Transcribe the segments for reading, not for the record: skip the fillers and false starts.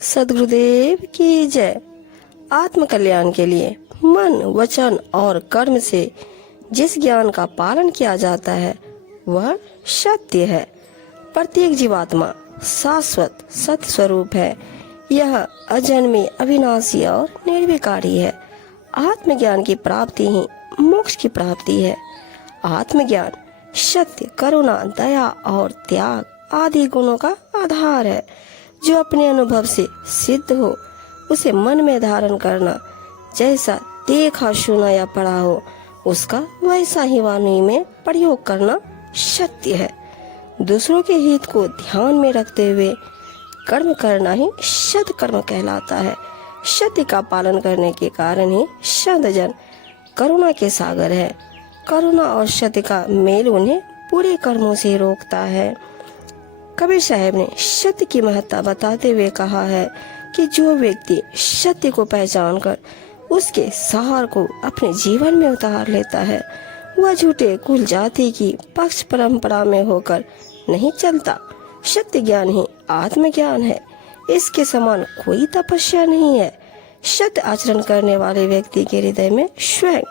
सद्गुरुदेव की जय। आत्म कल्याण के लिए मन, वचन और कर्म से जिस ज्ञान का पालन किया जाता है वह सत्य है। प्रत्येक जीवात्मा शाश्वत सत्य स्वरूप है। यह अजन्मी, अविनाशी और निर्विकारी है। आत्मज्ञान की प्राप्ति ही मोक्ष की प्राप्ति है। आत्मज्ञान सत्य, करुणा, दया और त्याग आदि गुणों का आधार है। जो अपने अनुभव से सिद्ध हो उसे मन में धारण करना, जैसा देखा, सुना या पढ़ा हो उसका वैसा ही वाणी में प्रयोग करना सत्य है। दूसरों के हित को ध्यान में रखते हुए कर्म करना ही सत्कर्म कहलाता है। सत्य का पालन करने के कारण ही संतजन करुणा के सागर है। करुणा और सत्य का मेल उन्हें पूरे कर्मों से रोकता है। कबीर साहब ने सत्य की महत्ता बताते हुए कहा है कि जो व्यक्ति सत्य को पहचान कर उसके सार को अपने जीवन में उतार लेता है वह झूठे कुल जाति की पक्ष परंपरा में होकर नहीं चलता। सत्य ज्ञान ही आत्मज्ञान है। इसके समान कोई तपस्या नहीं है। सत्य आचरण करने वाले व्यक्ति के हृदय में स्वयं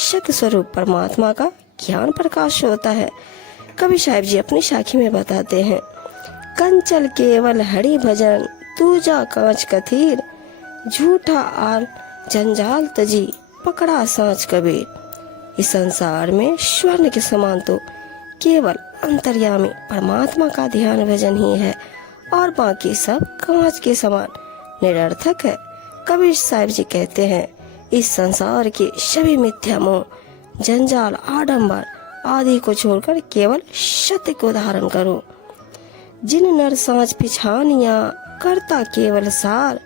सत्य स्वरूप परमात्मा का ज्ञान प्रकाश होता है। कबीर साहब जी अपनी साखी में बताते हैं, कंचल केवल हरि भजन, दूजा कांच कथीर, झूठा आल जंजाल तजी, पकड़ा सांच कबीर। इस संसार में स्वर्ण के समान तो केवल अंतर्यामी परमात्मा का ध्यान भजन ही है और बाकी सब कांच के समान निरर्थक है। कबीर साहब जी कहते हैं, इस संसार के सभी मिथ्या मोह, जंजाल, आडंबर आदि को छोड़कर केवल सत्य को धारण करो। जिन नर सांच पिछानिया, करता केवल सार,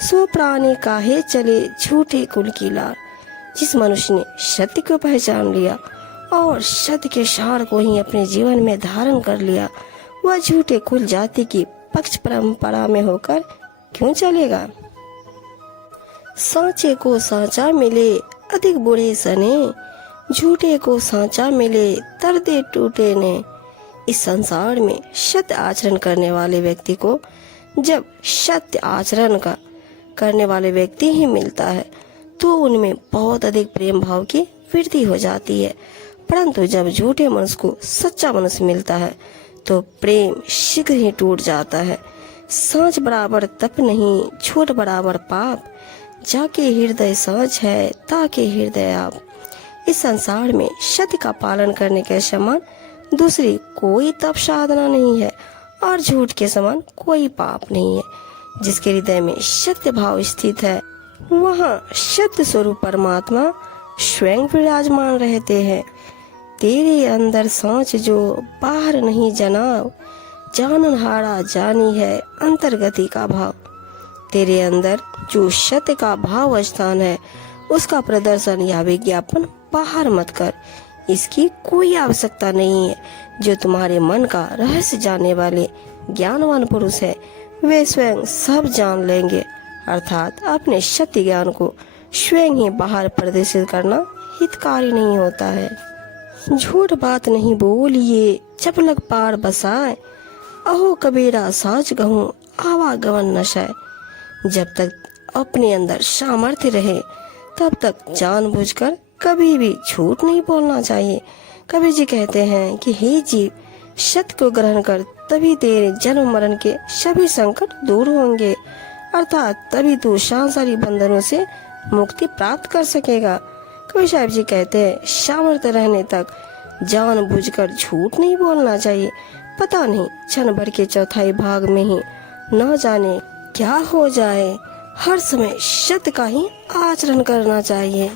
सो प्राणी काहे चले झूठे कुल की लार। जिस मनुष्य ने सत्य को पहचान लिया और सत्य के सार को ही अपने जीवन में धारण कर लिया वह झूठे कुल जाति की पक्ष परंपरा में होकर क्यों चलेगा। सांचे को सांचा मिले अधिक बुरे सने, झूठे को सांचा मिले दर्दे टूटे ने। इस संसार में सत्य आचरण करने वाले व्यक्ति को जब सत्य आचरण का करने वाले व्यक्ति ही मिलता है तो उनमें बहुत अधिक प्रेम भाव की वृद्धि हो जाती है। परंतु जब झूठे मनुष्य को सच्चा मनुष्य मिलता है तो प्रेम शीघ्र ही टूट जाता है। सांच बराबर तप नहीं, झूठ बराबर पाप, जाके हृदय सांच है ताके हृदय आप। इस संसार में सत्य का पालन करने के समान दूसरी कोई तप साधना नहीं है और झूठ के समान कोई पाप नहीं है। जिसके हृदय में सत्य भाव स्थित है वहाँ सत्य स्वरूप परमात्मा स्वयं विराजमान रहते हैं। तेरे अंदर सांच जो बाहर नहीं जनाब, जाननहारा जानी है अंतर्गति का भाव। तेरे अंदर जो सत्य का भाव स्थान है उसका प्रदर्शन या विज्ञापन बाहर मत कर। इसकी कोई आवश्यकता नहीं है। जो तुम्हारे मन का रहस्य जानने वाले ज्ञानवान पुरुष है वे स्वयं सब जान लेंगे। अर्थात अपने सत्य ज्ञान को स्वयं ही बाहर प्रदर्शित करना हितकारी नहीं होता है। झूठ बात नहीं बोलिए जब लग पार बसाए, अहो कबीरा साच कहूँ आवागमन नशाए। जब तक अपने अंदर सामर्थ्य रहे तब तक जानबूझकर कभी भी झूठ नहीं बोलना चाहिए। कबीर जी कहते हैं कि हे जीव, सत्य को ग्रहण कर तभी तेरे जन्म मरण के सभी संकट दूर होंगे। अर्थात तभी तू सांसारिक बंधनों से मुक्ति प्राप्त कर सकेगा। कबीर साहब जी कहते हैं, सामर्थ्य रहने तक जानबूझकर झूठ नहीं बोलना चाहिए। पता नहीं क्षण भर के चौथाई भाग में ही न जाने क्या हो जाए। हर समय सत्य का ही आचरण करना चाहिए।